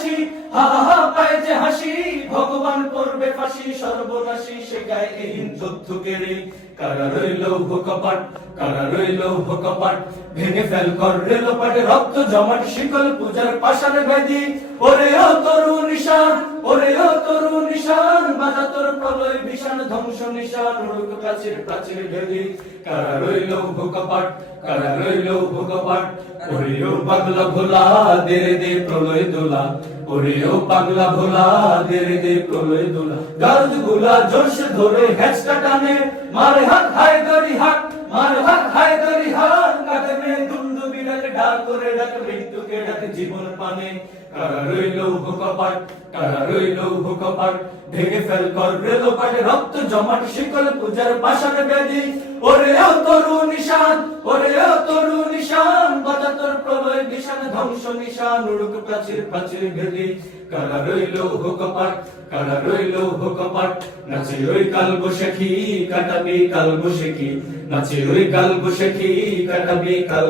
হাসি, হা হা পায় যে হাসি, ভগবান করবে ফাঁসি, সর্বনাশী সে গায়ে এই যুদ্ধ কে রে কারা রইল কপাট, কারা রইল কপাট, ভেঙে ফেল কর রেলপাট রক্ত জমাট, শিকল পূজার পাশার বেদি। ওরে ও তরু নিশান, ওরে ও তরু নিশান। বাজা তোর প্রলয় বিশান ধ্বংস নিশান উড়ুক প্রাচীর প্রাচীর ভেদি কারা রইল কপাট কারা রইল কপাট ওরে ও পাগলা ভোলা দে দে প্রলয় দোলা। ওরে ও পাগলা ভোলা দে দে প্রলয় দোলা। গার্দগুলা জোরসে ধরে হ্যাচকা টানে, মারে হাত হায় দরি হাত মারে হাত হায় দরি হাত কাঁধে মে দুন্দু বিরাট ডাক করে ডাক, মৃত্যুকে ডাক, জীবন পানে। কারা রইল কপাট কারা রইল ভেঙে ফেল কর রেলপাট রক্ত জমাট, শিকল পূজার পাশার বেদি ওরে তরু নিশান ওরে তরু নিশান বাজা তোর প্রলয় নিশান ধ্বংস নিশান উড়ুক প্রাচীর প্রাচীর ভেদি। কারা রইল কপাট কারা রইল কপাট নাচে ওই কাল বসেখি কাটাবি কাল বসেখি নাচে ওই কাল বসেখি কাটাবি কাল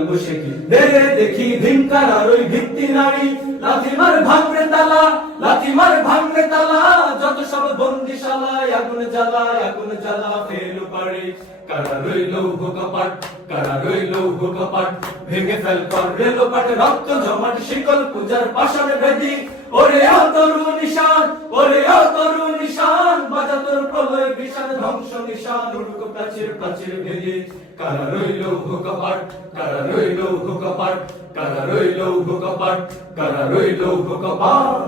দে রে দেখি ধিনকার আর ওই ভিত্তি নারী? লাথিমার ভাঙরে তালা লাথিমার ভাঙরে তালা। যত সব বন্দিশালায়, আগুন জ্বালায়, আগুন জ্বালা ফেলু পারে। কারা রইল কপাট কারা রইল কপাট ভেঙে ফেল কর রেলপাট রক্ত জমাট, শিকল পূজার পাষাণ বেদি। ওরে ও তরু নিশান ওরে ও তরু নিশান বাজা তোর প্রলয় বিশাল ধ্বংস নিশান উড়ুক প্রাচীর প্রাচীর ভেদি। কারা রইল কপাট কারা রইল কপাট কারা রইল কপাট কারা রইল কপাট